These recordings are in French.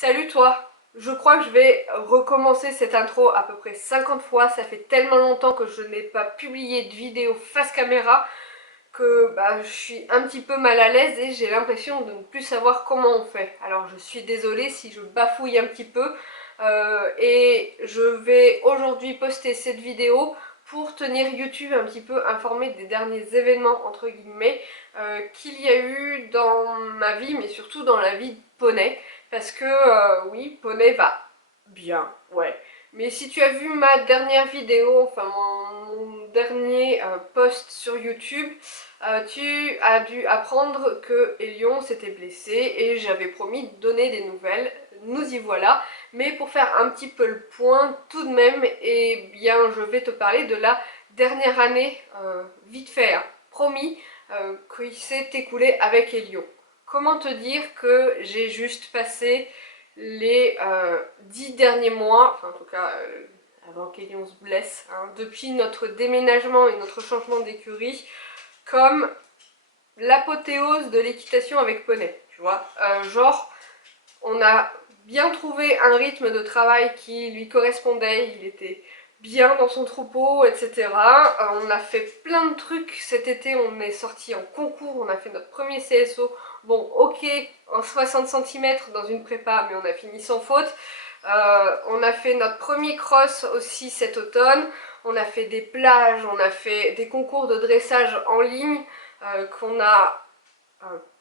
Salut toi! Je crois que je vais recommencer cette intro à peu près 50 fois. Ça fait tellement longtemps que je n'ai pas publié de vidéo face caméra que je suis un petit peu mal à l'aise et j'ai l'impression de ne plus savoir comment on fait. Alors je suis désolée si je bafouille un petit peu et je vais aujourd'hui poster cette vidéo pour tenir YouTube un petit peu informé des derniers événements entre guillemets qu'il y a eu dans ma vie, mais surtout dans la vie de Poney. Parce que oui, Poney va bien, ouais. Mais si tu as vu ma dernière vidéo, enfin mon dernier post sur YouTube, tu as dû apprendre que Elion s'était blessé et j'avais promis de donner des nouvelles. Nous y voilà. Mais pour faire un petit peu le point tout de même, eh bien je vais te parler de la dernière année, vite fait, hein, promis, qui s'est écoulée avec Elion. Comment te dire que j'ai juste passé les 10 derniers mois, enfin en tout cas avant qu'Elion se blesse, hein, depuis notre déménagement et notre changement d'écurie, comme l'apothéose de l'équitation avec poney, tu vois. Genre, on a bien trouvé un rythme de travail qui lui correspondait, il était bien dans son troupeau, etc. On a fait plein de trucs cet été, on est sorti en concours, on a fait notre premier CSO. Bon, ok, en 60 cm dans une prépa, mais on a fini sans faute. On a fait notre premier cross aussi cet automne. On a fait des plages, on a fait des concours de dressage en ligne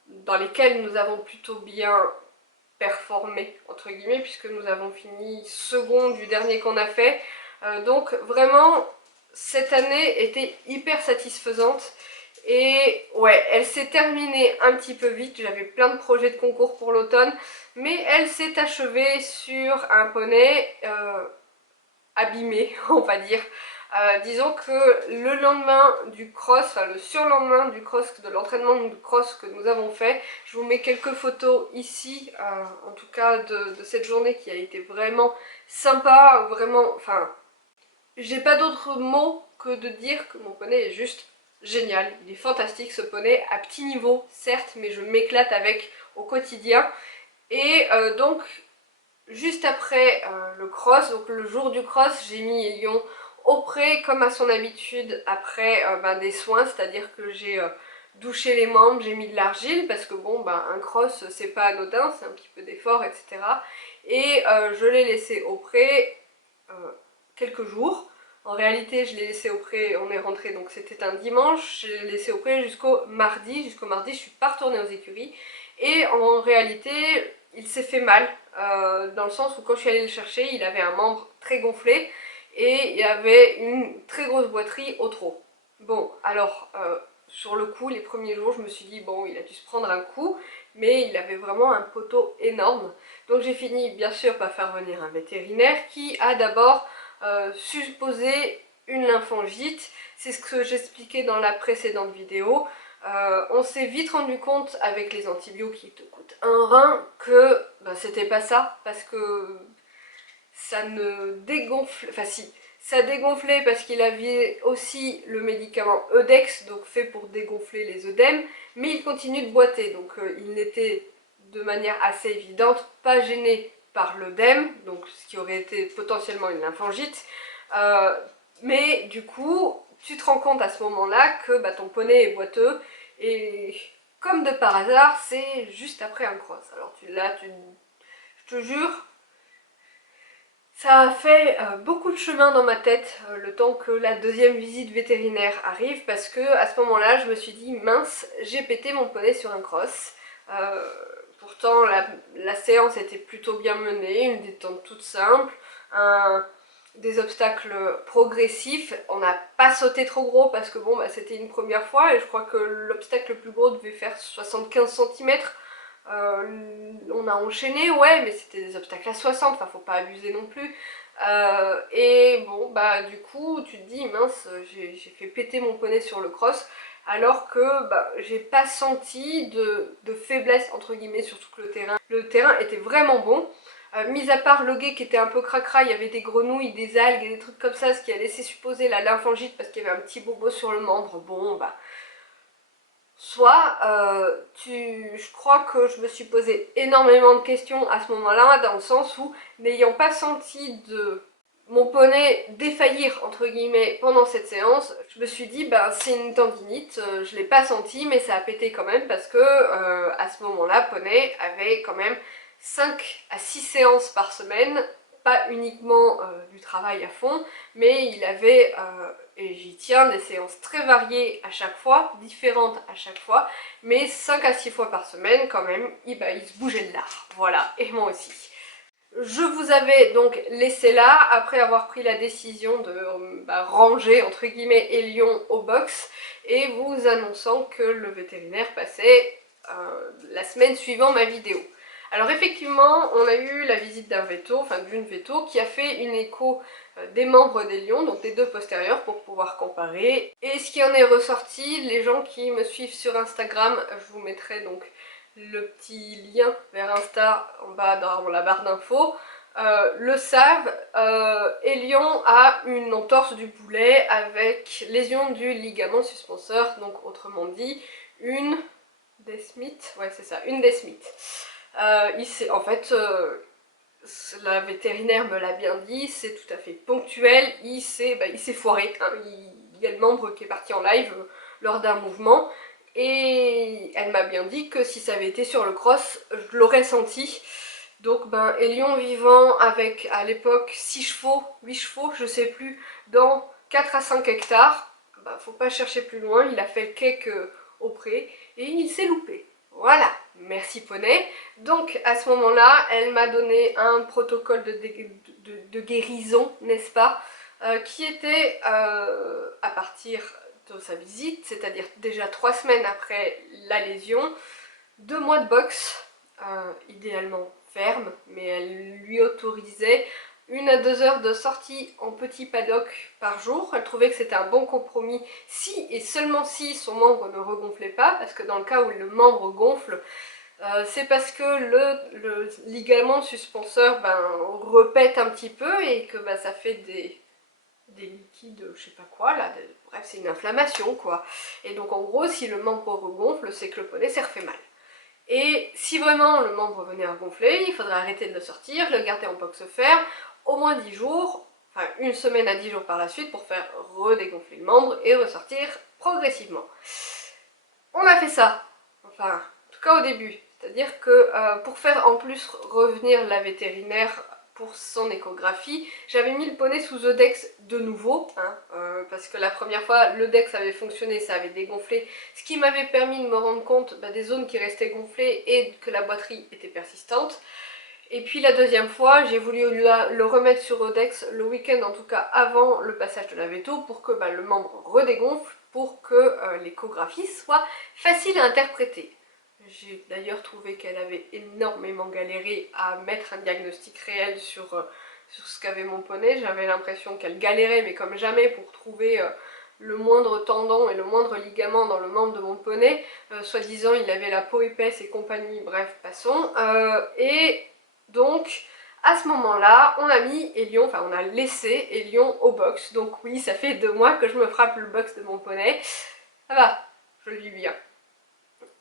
dans lesquels nous avons plutôt bien performé, entre guillemets, puisque nous avons fini second du dernier qu'on a fait. Donc vraiment, cette année était hyper satisfaisante. Et ouais, elle s'est terminée un petit peu vite, j'avais plein de projets de concours pour l'automne, mais elle s'est achevée sur un poney abîmé, on va dire. Disons que le lendemain du cross, enfin le surlendemain du cross, de l'entraînement de cross que nous avons fait, je vous mets quelques photos ici, en tout cas de cette journée qui a été vraiment sympa, vraiment, enfin, j'ai pas d'autres mots que de dire que mon poney est juste génial, il est fantastique ce poney, à petit niveau certes, mais je m'éclate avec au quotidien. Et donc juste après le cross, donc le jour du cross, j'ai mis Elion au pré comme à son habitude après des soins, c'est-à-dire que j'ai douché les membres, j'ai mis de l'argile parce que bon, un cross c'est pas anodin, c'est un petit peu d'effort, etc. Et je l'ai laissé au pré quelques jours. En réalité, je l'ai laissé au pré, on est rentré, donc c'était un dimanche, je l'ai laissé au pré jusqu'au mardi. Jusqu'au mardi, je suis pas retournée aux écuries. Et en réalité, il s'est fait mal, dans le sens où quand je suis allée le chercher, il avait un membre très gonflé et il y avait une très grosse boiterie au trot. Bon, alors, sur le coup, les premiers jours, je me suis dit, bon, il a dû se prendre un coup, mais il avait vraiment un poteau énorme. Donc j'ai fini, bien sûr, par faire venir un vétérinaire qui a d'abord supposé une lymphangite. C'est ce que j'expliquais dans la précédente vidéo. On s'est vite rendu compte avec les antibiotiques qui te coûtent un rein que c'était pas ça, parce que ça ne dégonfle, enfin si, ça dégonflait parce qu'il avait aussi le médicament Eudex, donc fait pour dégonfler les œdèmes, mais il continue de boiter, donc il n'était de manière assez évidente pas gêné par l'œdème, donc ce qui aurait été potentiellement une lymphangite, euh, mais du coup, tu te rends compte à ce moment-là que ton poney est boiteux, et comme de par hasard, c'est juste après un cross. Alors je te jure, ça a fait beaucoup de chemin dans ma tête le temps que la deuxième visite vétérinaire arrive, parce que à ce moment-là, je me suis dit mince, j'ai pété mon poney sur un cross. Pourtant, la séance était plutôt bien menée, une détente toute simple, des obstacles progressifs. On n'a pas sauté trop gros parce que bon, c'était une première fois et je crois que l'obstacle le plus gros devait faire 75 cm. On a enchaîné, ouais, mais c'était des obstacles à 60, enfin faut pas abuser non plus. Et bon, du coup, tu te dis, mince, j'ai fait péter mon poney sur le cross, alors que j'ai pas senti de faiblesse, entre guillemets, surtout que le terrain était vraiment bon. Mis à part le guet qui était un peu cracra, il y avait des grenouilles, des algues et des trucs comme ça, ce qui a laissé supposer la lymphangite parce qu'il y avait un petit bobo sur le membre. Bon, Soit, je crois que je me suis posé énormément de questions à ce moment-là, dans le sens où, n'ayant pas senti mon poney défaillir entre guillemets pendant cette séance, je me suis dit ben c'est une tendinite, je l'ai pas senti mais ça a pété quand même parce que à ce moment-là poney avait quand même 5 à 6 séances par semaine, pas uniquement du travail à fond, mais il avait, et j'y tiens, des séances très variées à chaque fois, différentes à chaque fois, mais 5 à 6 fois par semaine quand même, il se bougeait de l'art, voilà, et moi aussi. Je vous avais donc laissé là, après avoir pris la décision de ranger entre guillemets Elion au box, et vous annonçant que le vétérinaire passait la semaine suivant ma vidéo. Alors effectivement, on a eu la visite d'un veto, enfin d'une veto, qui a fait une écho des membres des lions, donc des deux postérieurs, pour pouvoir comparer. Et ce qui en est ressorti, les gens qui me suivent sur Instagram, je vous mettrai donc le petit lien vers Insta en bas dans la barre d'infos, le savent, Elion a une entorse du boulet avec lésion du ligament suspenseur, donc autrement dit, une desmite, ouais c'est ça, une desmite. En fait, la vétérinaire me l'a bien dit, c'est tout à fait ponctuel, il s'est foiré, hein, il y a le membre qui est parti en live lors d'un mouvement, et elle m'a bien dit que si ça avait été sur le cross, je l'aurais senti. Donc Elion vivant avec à l'époque 6 chevaux, 8 chevaux, je sais plus, dans 4 à 5 hectares, faut pas chercher plus loin, il a fait le cake au pré, et il s'est loupé. Voilà, merci poney. Donc à ce moment-là, elle m'a donné un protocole de guérison, n'est-ce pas, qui était à partir de sa visite, c'est-à-dire déjà 3 semaines après la lésion, 2 mois de boxe, idéalement ferme, mais elle lui autorisait 1 à 2 heures de sortie en petit paddock par jour. Elle trouvait que c'était un bon compromis si et seulement si son membre ne regonflait pas, parce que dans le cas où le membre gonfle, c'est parce que le ligament suspenseur repète un petit peu et que ça fait des liquides, je sais pas quoi, là, bref c'est une inflammation quoi. Et donc en gros si le membre regonfle, c'est que le poney s'est refait mal. Et si vraiment le membre venait à gonfler, il faudrait arrêter de le sortir, le garder en box ferme, au moins 10 jours, enfin 1 semaine à 10 jours par la suite pour faire redégonfler le membre et ressortir progressivement. On a fait ça, enfin en tout cas au début, c'est-à-dire que pour faire en plus revenir la vétérinaire pour son échographie, j'avais mis le poney sous Odex de nouveau, hein, parce que la première fois l'Odex avait fonctionné, ça avait dégonflé, ce qui m'avait permis de me rendre compte des zones qui restaient gonflées et que la boiterie était persistante. Et puis la deuxième fois, j'ai voulu le remettre sur Odex le week-end, en tout cas avant le passage de la veto, pour que le membre redégonfle, pour que l'échographie soit facile à interpréter. J'ai d'ailleurs trouvé qu'elle avait énormément galéré à mettre un diagnostic réel sur ce qu'avait mon poney. J'avais l'impression qu'elle galérait, mais comme jamais, pour trouver le moindre tendon et le moindre ligament dans le membre de mon poney. Soi-disant, il avait la peau épaisse et compagnie, bref, passons. Et donc, à ce moment-là, on a mis Elion, enfin on a laissé Elion au box. Donc oui, ça fait 2 mois que je me frappe le box de mon poney. Ça va, je le vis bien.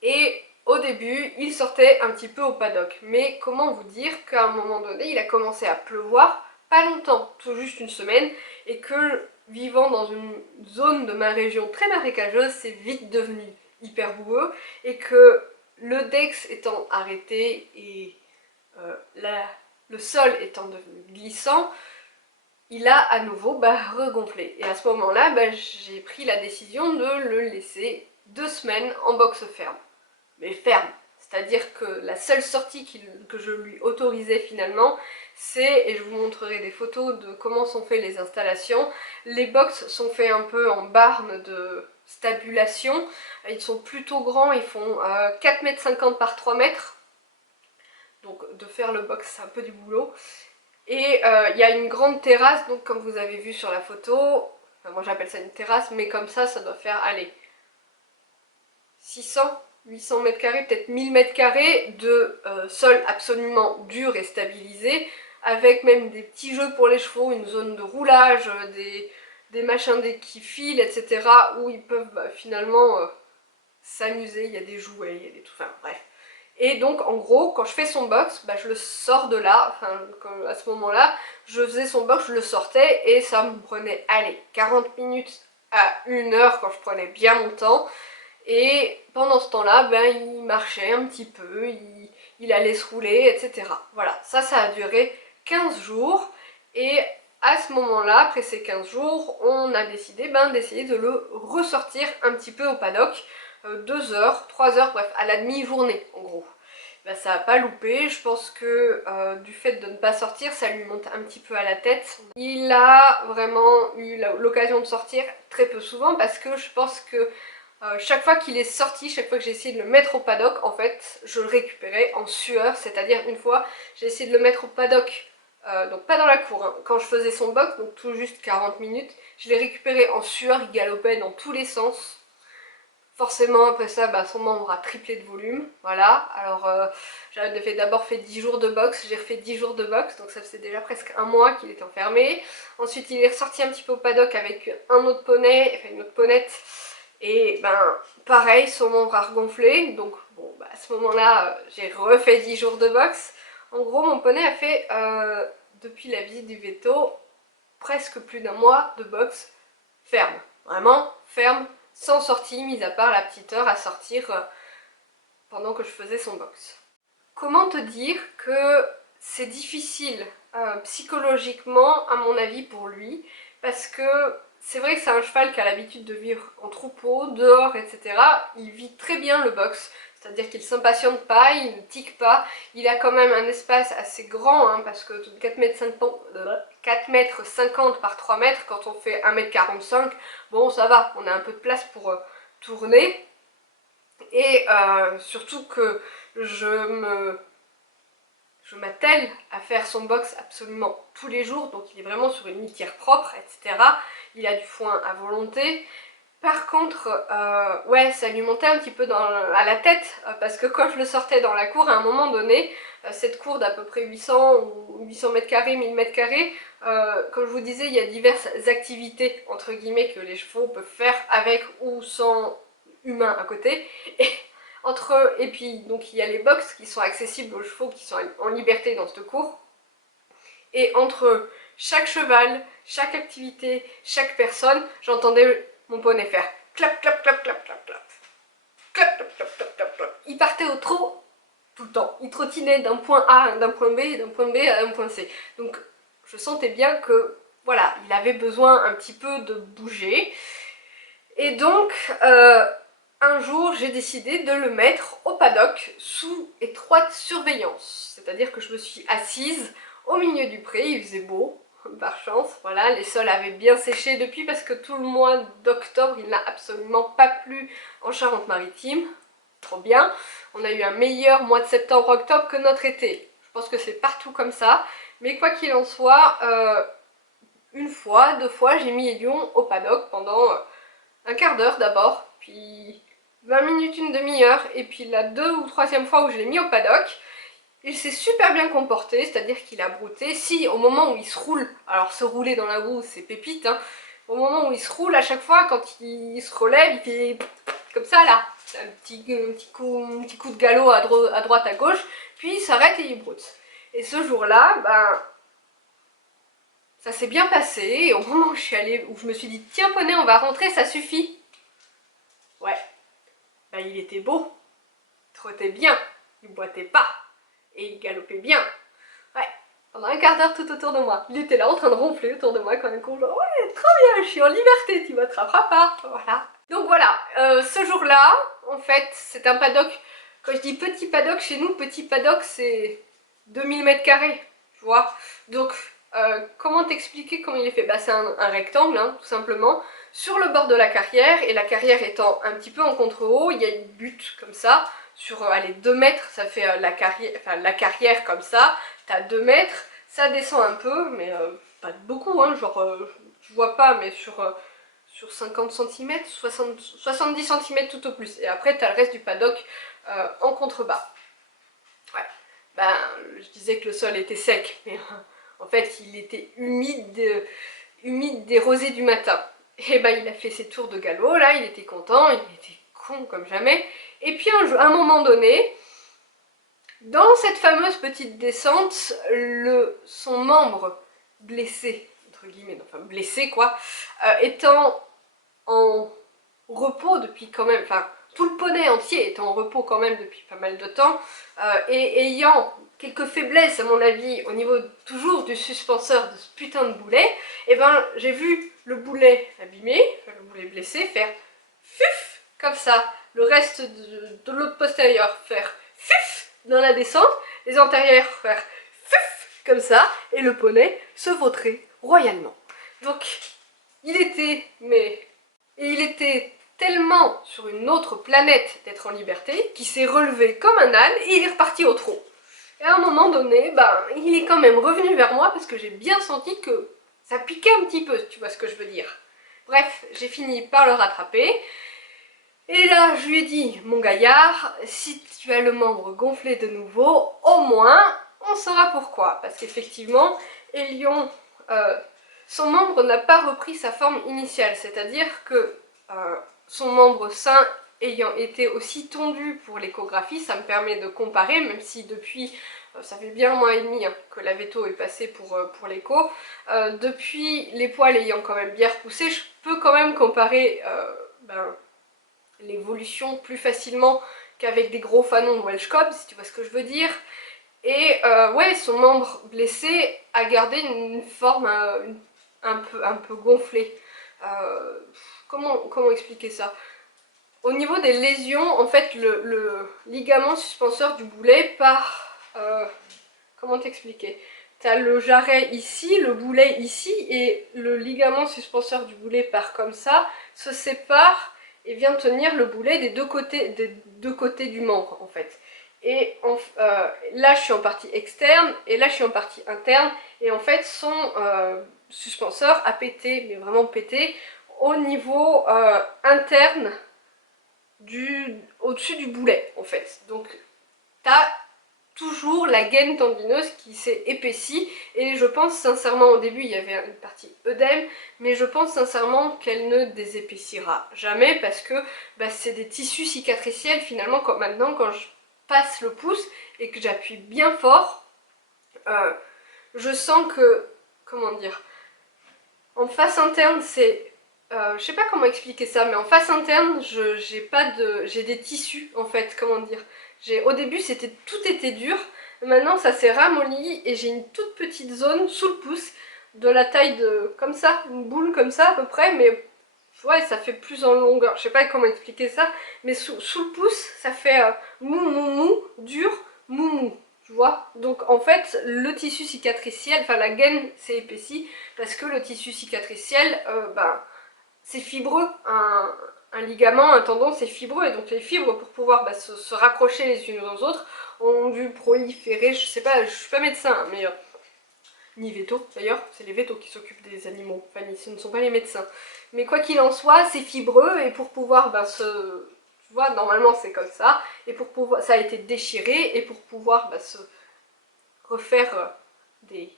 Et au début, il sortait un petit peu au paddock. Mais comment vous dire qu'à un moment donné, il a commencé à pleuvoir, pas longtemps, tout juste 1 semaine, et que vivant dans une zone de ma région très marécageuse, c'est vite devenu hyper boueux, et que le Dex étant arrêté et le sol étant devenu glissant, il a à nouveau regonflé. Et à ce moment-là, j'ai pris la décision de le laisser 2 semaines en box ferme. Mais ferme. C'est-à-dire que la seule sortie que je lui autorisais finalement, c'est, et je vous montrerai des photos de comment sont faites les installations, les box sont faits un peu en barne de stabulation, ils sont plutôt grands, ils font 4,50 m par 3 mètres, donc de faire le box c'est un peu du boulot. Et il y a une grande terrasse, donc comme vous avez vu sur la photo, enfin, moi j'appelle ça une terrasse, mais comme ça doit faire, allez, 600, 800 mètres carrés, peut-être 1000 mètres carrés de sol absolument dur et stabilisé, avec même des petits jeux pour les chevaux, une zone de roulage, des machins qui filent, etc., où ils peuvent finalement s'amuser, il y a des jouets, il y a des trucs, enfin bref. Et donc en gros, quand je fais son box, bah, je le sors de là, enfin à ce moment-là, je faisais son box, je le sortais et ça me prenait, allez, 40 minutes à 1 heure quand je prenais bien mon temps. Et pendant ce temps-là, ben, il marchait un petit peu, il allait se rouler, etc. Voilà, ça a duré 15 jours. Et à ce moment-là, après ces 15 jours, on a décidé d'essayer de le ressortir un petit peu au paddock. 2 heures, 3 heures, bref, à la demi-journée en gros. Ben, ça n'a pas loupé, je pense que du fait de ne pas sortir, ça lui monte un petit peu à la tête. Il a vraiment eu l'occasion de sortir très peu souvent parce que je pense que chaque fois qu'il est sorti, chaque fois que j'ai essayé de le mettre au paddock, en fait, je le récupérais en sueur, c'est-à-dire une fois, j'ai essayé de le mettre au paddock, donc pas dans la cour, hein, quand je faisais son box, donc tout juste 40 minutes, je l'ai récupéré en sueur, il galopait dans tous les sens. Forcément, après ça, bah, son membre a triplé de volume, voilà. Alors, j'avais d'abord fait 10 jours de boxe, j'ai refait 10 jours de boxe, donc ça faisait déjà presque un mois qu'il était enfermé. Ensuite, il est ressorti un petit peu au paddock avec un autre poney, enfin une autre ponette, et ben, pareil, son membre a regonflé, donc bon, bah, à ce moment-là, j'ai refait 10 jours de boxe. En gros, mon poney a fait, depuis la visite du veto, presque plus d'un mois de boxe ferme, vraiment ferme, sans sortie, mis à part la petite heure à sortir pendant que je faisais son box. Comment te dire que c'est difficile psychologiquement, à mon avis, pour lui, parce que c'est vrai que c'est un cheval qui a l'habitude de vivre en troupeau, dehors, etc. Il vit très bien le box, c'est-à-dire qu'il ne s'impatiente pas, il ne tique pas, il a quand même un espace assez grand, hein, parce que 4 mètres 50 par 3 mètres, quand on fait 1 mètre 45, bon ça va, on a un peu de place pour tourner, et surtout que je m'attelle à faire son box absolument tous les jours, donc il est vraiment sur une litière propre, etc. Il a du foin à volonté. Par contre, ouais, ça lui montait un petit peu à la tête, parce que quand je le sortais dans la cour, à un moment donné, cette cour d'à peu près 800 ou 800 mètres carrés, 1000 mètres carrés, comme je vous disais, il y a diverses activités, entre guillemets, que les chevaux peuvent faire avec ou sans humain à côté. Et puis, donc il y a les box qui sont accessibles aux chevaux qui sont en liberté dans cette cour. Et entre chaque cheval, chaque activité, chaque personne, j'entendais mon poney faire clap, clap, clap, clap, clap, clap. Clap, clap, clap, clap, clap, clap. Il partait au trot tout le temps. Il trottinait d'un point A, d'un point B, d'un point B à un point C. Donc je sentais bien que, voilà, il avait besoin un petit peu de bouger. Et donc, un jour, j'ai décidé de le mettre au paddock sous étroite surveillance. C'est-à-dire que je me suis assise au milieu du pré, il faisait beau, par chance, voilà, les sols avaient bien séché depuis parce que tout le mois d'octobre, il n'a absolument pas plu en Charente-Maritime. Trop bien, on a eu un meilleur mois de septembre-octobre que notre été. Je pense que c'est partout comme ça, mais quoi qu'il en soit, une fois, 2 fois, j'ai mis Elion au paddock pendant un quart d'heure d'abord, puis 20 minutes, une demi-heure, et puis la 2e ou 3e fois où je l'ai mis au paddock, il s'est super bien comporté, c'est-à-dire qu'il a brouté. Si, au moment où il se roule, alors se rouler dans la boue c'est pépite, hein, au moment où il se roule, à chaque fois, quand il se relève, il fait comme ça là, un petit coup de galop à droite, à gauche, puis il s'arrête et il broute. Et ce jour-là, ben, ça s'est bien passé, et au moment où je suis allée, où je me suis dit, tiens poney, on va rentrer, ça suffit. Ouais, ben, il était beau, il trottait bien, il boitait pas. Et il galopait bien. Ouais, pendant un quart d'heure tout autour de moi. Il était là en train de ronfler autour de moi quand un con, genre ouais, trop bien, je suis en liberté, tu m'attraperas pas. Voilà. Donc voilà, ce jour-là, en fait, c'est un paddock. Quand je dis petit paddock, chez nous, petit paddock, c'est 2000 mètres carrés, tu vois. Donc, comment t'expliquer comment il est fait? Bah, c'est un rectangle, hein, tout simplement, sur le bord de la carrière, et la carrière étant un petit peu en contre-haut, il y a une butte comme ça, sur allez, 2 mètres, ça fait la carrière comme ça, t'as 2 mètres, ça descend un peu, mais pas de beaucoup, hein, genre, je vois pas, mais sur 50 cm, 70 cm tout au plus, et après t'as le reste du paddock en contrebas. Ouais, ben, je disais que le sol était sec, mais en fait il était humide des rosées du matin. Et ben il a fait ses tours de galop, là, il était content, il était con comme jamais. Et puis à un moment donné, dans cette fameuse petite descente, son membre blessé, entre guillemets, enfin blessé quoi, étant en repos depuis quand même, enfin tout le poney entier est en repos quand même depuis pas mal de temps, et ayant quelques faiblesses à mon avis au niveau toujours du suspenseur de ce putain de boulet, et ben j'ai vu le boulet abîmé, enfin, le boulet blessé faire fuf comme ça, le reste de l'autre postérieur faire fuf dans la descente, les antérieurs faire fuf comme ça, et le poney se vautrer royalement. Donc il était, il était tellement sur une autre planète d'être en liberté qu'il s'est relevé comme un âne et il est reparti au trot. Et à un moment donné, ben, il est quand même revenu vers moi parce que j'ai bien senti que ça piquait un petit peu, tu vois ce que je veux dire. Bref, j'ai fini par le rattraper. Et là, je lui ai dit, mon gaillard, si tu as le membre gonflé de nouveau, au moins, on saura pourquoi. Parce qu'effectivement, Elion, son membre n'a pas repris sa forme initiale. C'est-à-dire que son membre sain ayant été aussi tondu pour l'échographie, ça me permet de comparer, même si depuis, ça fait bien un mois et demi hein, que la veto est passée pour l'écho, depuis les poils ayant quand même bien repoussé, je peux quand même comparer l'évolution plus facilement qu'avec des gros fanons de Welsh Cobb, si tu vois ce que je veux dire. Et ouais, son membre blessé a gardé une forme un peu gonflée. Comment expliquer ça? Au niveau des lésions, en fait, le ligament suspenseur du boulet part... comment t'expliquer? T'as le jarret ici, le boulet ici, et le ligament suspenseur du boulet part comme ça, se sépare et vient tenir le boulet des deux côtés du membre, en fait. Et là, je suis en partie externe, et là, je suis en partie interne, et en fait, son suspenseur a pété, mais vraiment pété, au niveau interne, au-dessus du boulet, en fait. Donc, t'as toujours la gaine tendineuse qui s'est épaissie, et je pense sincèrement, au début il y avait une partie œdème, mais je pense sincèrement qu'elle ne désépaissira jamais, parce que c'est des tissus cicatriciels finalement. Maintenant quand je passe le pouce et que j'appuie bien fort, je sens que, comment dire, en face interne c'est... je sais pas comment expliquer ça, mais en face interne, j'ai des tissus en fait, comment dire. Au début, tout était dur, maintenant ça s'est ramolli et j'ai une toute petite zone sous le pouce, de la taille de, comme ça, une boule comme ça à peu près, mais ouais, ça fait plus en longueur. Je sais pas comment expliquer ça, mais sous le pouce, ça fait mou, dur, mou. Tu vois, donc en fait le tissu cicatriciel, enfin la gaine s'est épaissie parce que le tissu cicatriciel, c'est fibreux, un ligament, un tendon c'est fibreux, et donc les fibres pour pouvoir se raccrocher les unes aux autres ont dû proliférer, je sais pas, je suis pas médecin, hein, mais ni véto d'ailleurs, c'est les vétos qui s'occupent des animaux, enfin ce ne sont pas les médecins. Mais quoi qu'il en soit, c'est fibreux, et pour pouvoir tu vois, normalement c'est comme ça, et pour pouvoir, ça a été déchiré, et pour pouvoir se refaire des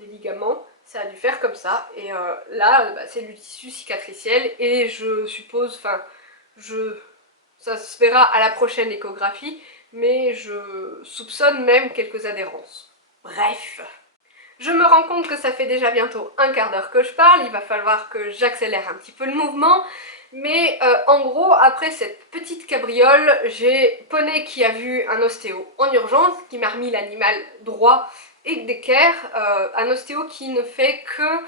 ligaments, ça a dû faire comme ça, et là c'est du tissu cicatriciel, et je suppose, enfin ça se verra à la prochaine échographie, mais je soupçonne même quelques adhérences. Bref, je me rends compte que ça fait déjà bientôt un quart d'heure que je parle, il va falloir que j'accélère un petit peu le mouvement, mais en gros, après cette petite cabriole, j'ai Poney qui a vu un ostéo en urgence, qui m'a remis l'animal droit et d'équerre, un ostéo qui ne fait que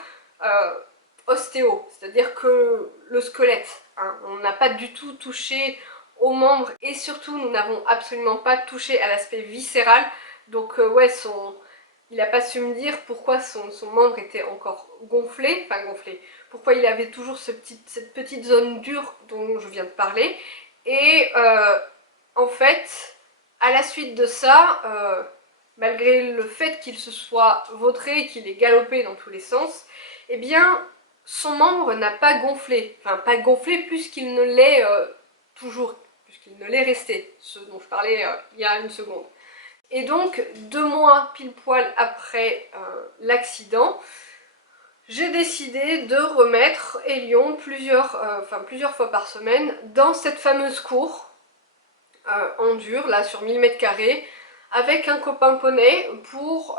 ostéo, c'est-à-dire que le squelette, hein. On n'a pas du tout touché aux membres, et surtout nous n'avons absolument pas touché à l'aspect viscéral, donc ouais, il n'a pas su me dire pourquoi son membre était encore gonflé, pourquoi il avait toujours cette petite zone dure dont je viens de parler, et en fait, à la suite de ça, malgré le fait qu'il se soit vautré, qu'il ait galopé dans tous les sens, eh bien, son membre n'a pas gonflé, enfin pas gonflé plus qu'il ne l'est toujours, plus qu'il ne l'est resté, ce dont je parlais il y a une seconde. Et donc, 2 mois pile poil après l'accident, j'ai décidé de remettre Hélion plusieurs fois par semaine dans cette fameuse cour en dur, là sur 1000 m², avec un copain poney pour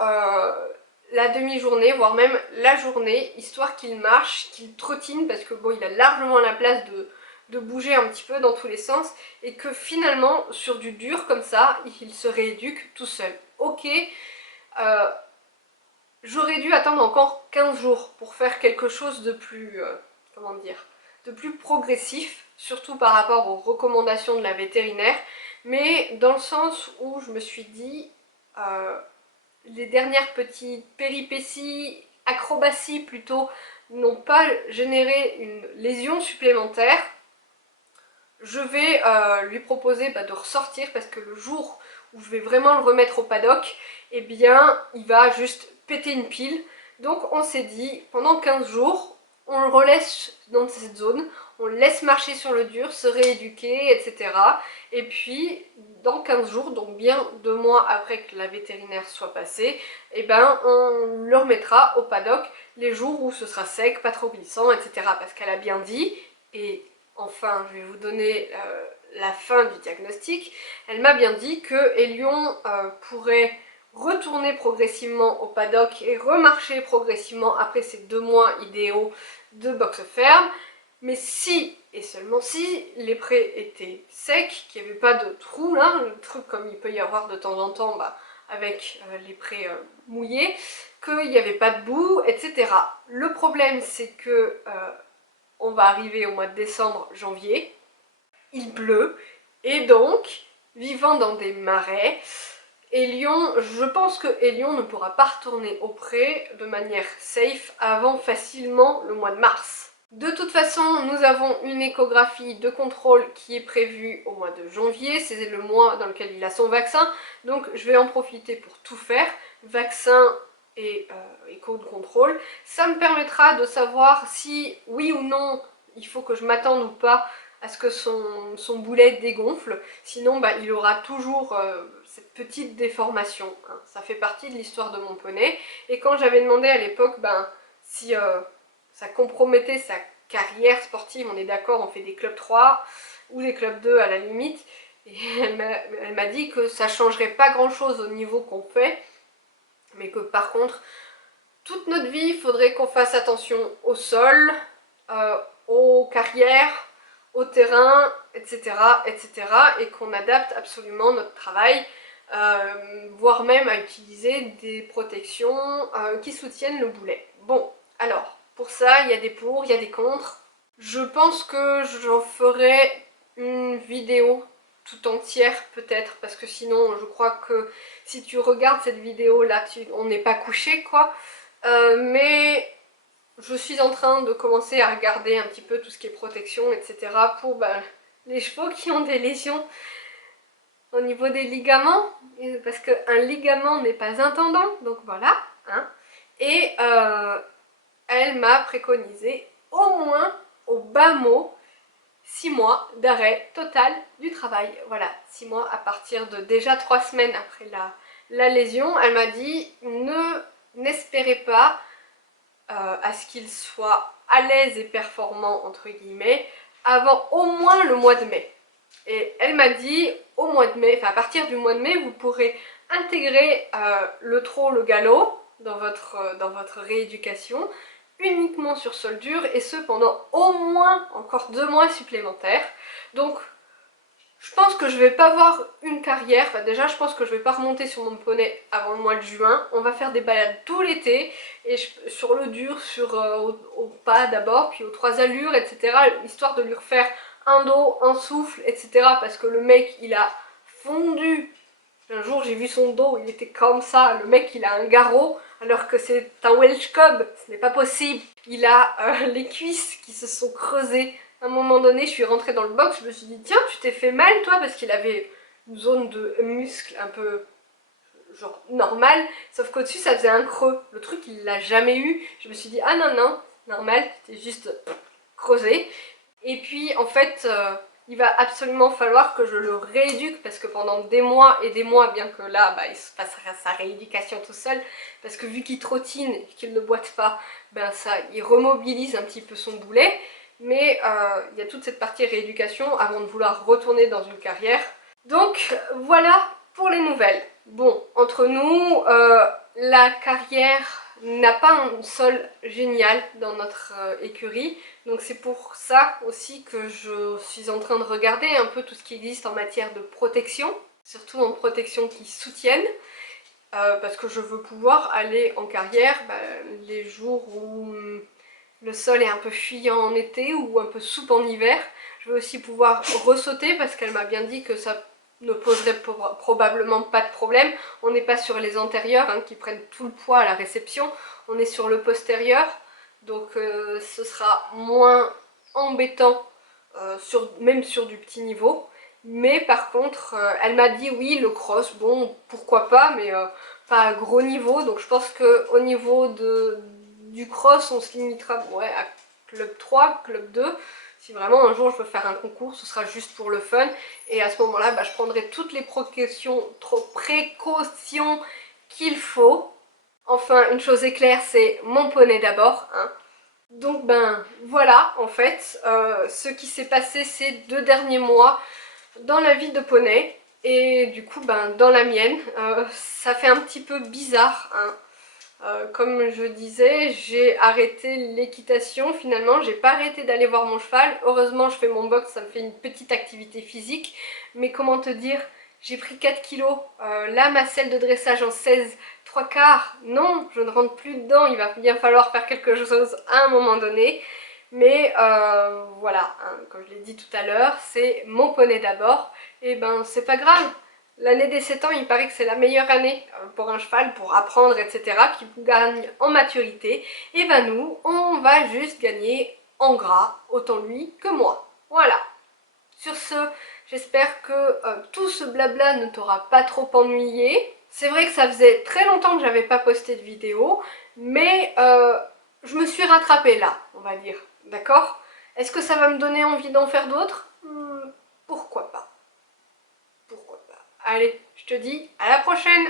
la demi-journée, voire même la journée, histoire qu'il marche, qu'il trottine, parce que bon, il a largement la place de bouger un petit peu dans tous les sens, et que finalement, sur du dur comme ça, il se rééduque tout seul. Ok, j'aurais dû attendre encore 15 jours pour faire quelque chose de plus, comment dire, de plus progressif, surtout par rapport aux recommandations de la vétérinaire, mais dans le sens où je me suis dit, les dernières petites péripéties, acrobaties plutôt, n'ont pas généré une lésion supplémentaire, je vais lui proposer de ressortir, parce que le jour où je vais vraiment le remettre au paddock, eh bien il va juste péter une pile. Donc on s'est dit, pendant 15 jours, on le relaisse dans cette zone, on le laisse marcher sur le dur, se rééduquer, etc. Et puis, dans 15 jours, donc bien 2 mois après que la vétérinaire soit passée, eh ben, on le remettra au paddock les jours où ce sera sec, pas trop glissant, etc. Parce qu'elle a bien dit, et enfin, je vais vous donner la fin du diagnostic, elle m'a bien dit que Hélion pourrait retourner progressivement au paddock et remarcher progressivement après ces 2 mois idéaux de boxe ferme, mais si, et seulement si, les prés étaient secs, qu'il n'y avait pas de trous là, le truc comme il peut y avoir de temps en temps avec les prés mouillés, qu'il n'y avait pas de boue, etc. Le problème c'est que on va arriver au mois de décembre, janvier, il pleut, et donc, vivant dans des marais, Hélion, je pense que Hélion ne pourra pas retourner au pré de manière safe avant facilement le mois de mars. De toute façon, nous avons une échographie de contrôle qui est prévue au mois de janvier, c'est le mois dans lequel il a son vaccin, donc je vais en profiter pour tout faire, vaccin et écho de contrôle. Ça me permettra de savoir si, oui ou non, il faut que je m'attende ou pas à ce que son boulet dégonfle, sinon il aura toujours cette petite déformation, hein. Ça fait partie de l'histoire de mon poney, et quand j'avais demandé à l'époque si ça compromettait sa carrière sportive, on est d'accord, on fait des clubs 3 ou des clubs 2 à la limite, et elle m'a dit que ça changerait pas grand chose au niveau qu'on fait, mais que par contre, toute notre vie, il faudrait qu'on fasse attention au sol, aux carrières, au terrain, etc., etc., et qu'on adapte absolument notre travail, voire même à utiliser des protections qui soutiennent le boulet. Bon, alors, pour ça, il y a des pour, il y a des contre. Je pense que j'en ferai une vidéo tout entière peut-être, parce que sinon je crois que si tu regardes cette vidéo là, on n'est pas couché quoi, mais je suis en train de commencer à regarder un petit peu tout ce qui est protection, etc. pour les chevaux qui ont des lésions au niveau des ligaments, parce qu'un ligament n'est pas un tendon, donc voilà. Hein. Et elle m'a préconisé au moins, au bas mot, 6 mois d'arrêt total du travail. Voilà, 6 mois à partir de déjà 3 semaines après la lésion. Elle m'a dit, n'espérez pas à ce qu'il soit à l'aise et performant, entre guillemets, avant au moins le mois de mai. Et elle m'a dit, au mois de mai, enfin à partir du mois de mai, vous pourrez intégrer le trot, le galop dans votre rééducation, uniquement sur sol dur, et ce pendant au moins encore 2 mois supplémentaires. Donc je pense que je vais pas avoir une carrière, enfin déjà je pense que je vais pas remonter sur mon poney avant le mois de juin. On va faire des balades tout l'été, et sur le dur, au pas d'abord, puis aux 3 allures, etc. Histoire de lui refaire un dos, un souffle, etc. Parce que le mec il a fondu. Un jour j'ai vu son dos, il était comme ça, le mec il a un garrot alors que c'est un Welsh Cob, ce n'est pas possible. Il a les cuisses qui se sont creusées. À un moment donné, je suis rentrée dans le box, je me suis dit tiens, tu t'es fait mal toi, parce qu'il avait une zone de muscle un peu genre normale, sauf qu'au-dessus ça faisait un creux. Le truc il l'a jamais eu. Je me suis dit ah non, normal, c'était juste creusé. Et puis en fait, il va absolument falloir que je le rééduque parce que pendant des mois et des mois, bien que là il se passera sa rééducation tout seul, parce que vu qu'il trottine et qu'il ne boite pas, ça il remobilise un petit peu son boulet, mais il y a toute cette partie rééducation avant de vouloir retourner dans une carrière. Donc voilà pour les nouvelles. Bon, entre nous, la carrière n'a pas un sol génial dans notre écurie, donc c'est pour ça aussi que je suis en train de regarder un peu tout ce qui existe en matière de protection, surtout en protection qui soutienne, parce que je veux pouvoir aller en carrière les jours où le sol est un peu fuyant en été ou un peu souple en hiver. Je veux aussi pouvoir ressauter parce qu'elle m'a bien dit que ça ne poserait probablement pas de problème. On n'est pas sur les antérieurs qui prennent tout le poids à la réception, on est sur le postérieur, donc ce sera moins embêtant, même sur du petit niveau. Mais par contre, elle m'a dit oui, le cross, bon, pourquoi pas, mais pas à gros niveau. Donc je pense qu'au niveau du cross, on se limitera à club 3, club 2. Si vraiment un jour je veux faire un concours, ce sera juste pour le fun. Et à ce moment-là, je prendrai toutes les précautions qu'il faut. Enfin, une chose est claire, c'est mon poney d'abord. Donc voilà en fait ce qui s'est passé ces 2 derniers mois dans la vie de poney. Et du coup dans la mienne, ça fait un petit peu bizarre. Comme je disais, j'ai arrêté l'équitation finalement, j'ai pas arrêté d'aller voir mon cheval. Heureusement je fais mon box, ça me fait une petite activité physique. Mais comment te dire, j'ai pris 4 kilos, là ma selle de dressage en 16 3/4, non, je ne rentre plus dedans, il va bien falloir faire quelque chose à un moment donné. Mais voilà, comme je l'ai dit tout à l'heure, c'est mon poney d'abord, et c'est pas grave. L'année des 7 ans, il paraît que c'est la meilleure année pour un cheval, pour apprendre, etc., qui gagne en maturité. Et nous, on va juste gagner en gras, autant lui que moi. Voilà. Sur ce, j'espère que tout ce blabla ne t'aura pas trop ennuyé. C'est vrai que ça faisait très longtemps que j'avais pas posté de vidéo, mais je me suis rattrapée là, on va dire. D'accord? Est-ce que ça va me donner envie d'en faire d'autres? Pourquoi pas? Pourquoi pas? Allez, je te dis à la prochaine!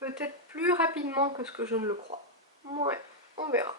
Peut-être plus rapidement que ce que je ne le crois. Ouais, on verra.